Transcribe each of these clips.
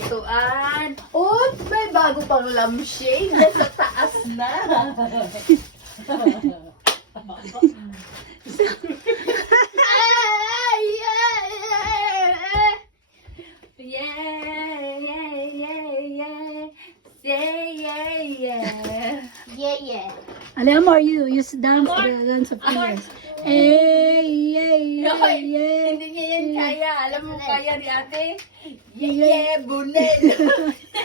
lutuan. Oh, may bago pang lampshade. Nasa taas na. Yeah. Alam mo, you dance of fears. Yeah. Hindi niya yan kaya. Alam mo kaya ni ate? Yeah, bunel.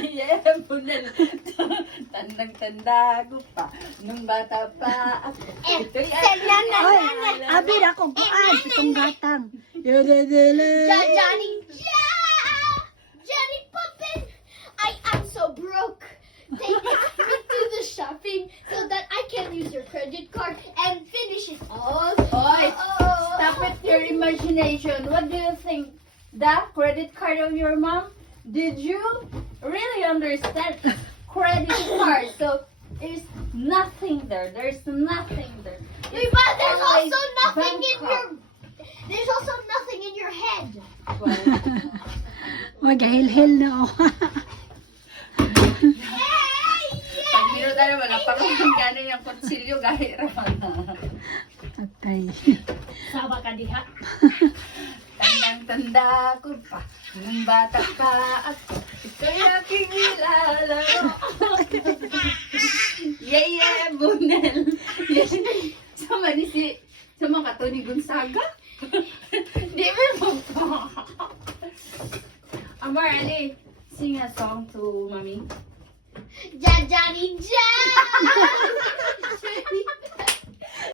Yeah, bunel. Tandang-tanda ko pa. Nung bata pa ako. Ito'y Oy, abi na akong kuan, itong gatang. Johnny Puppet, I am so broke. Take me to the shopping so that I can use your credit card and finish it all. Oy, stop it your imagination. What do you think? The credit card of your mom? Did you really understand credit card? So there's nothing there. There's nothing there. Wait, but there's Always also nothing in Bangkok. your. There's also nothing in your head. Magahil-hil na oh. Pag hiro tayo, wala pa rin gano'n yung konsilyo, gahit raman. Atay. Sawa ka diha. Tandang-tanda ko pa, nung bata pa ako, ito'y aking nilalaro. Yeah, bunel. Sama ni sama ka to ni Gonzaga? Di mo pa. Amar, Ali, sing a song to mommy. Johnny.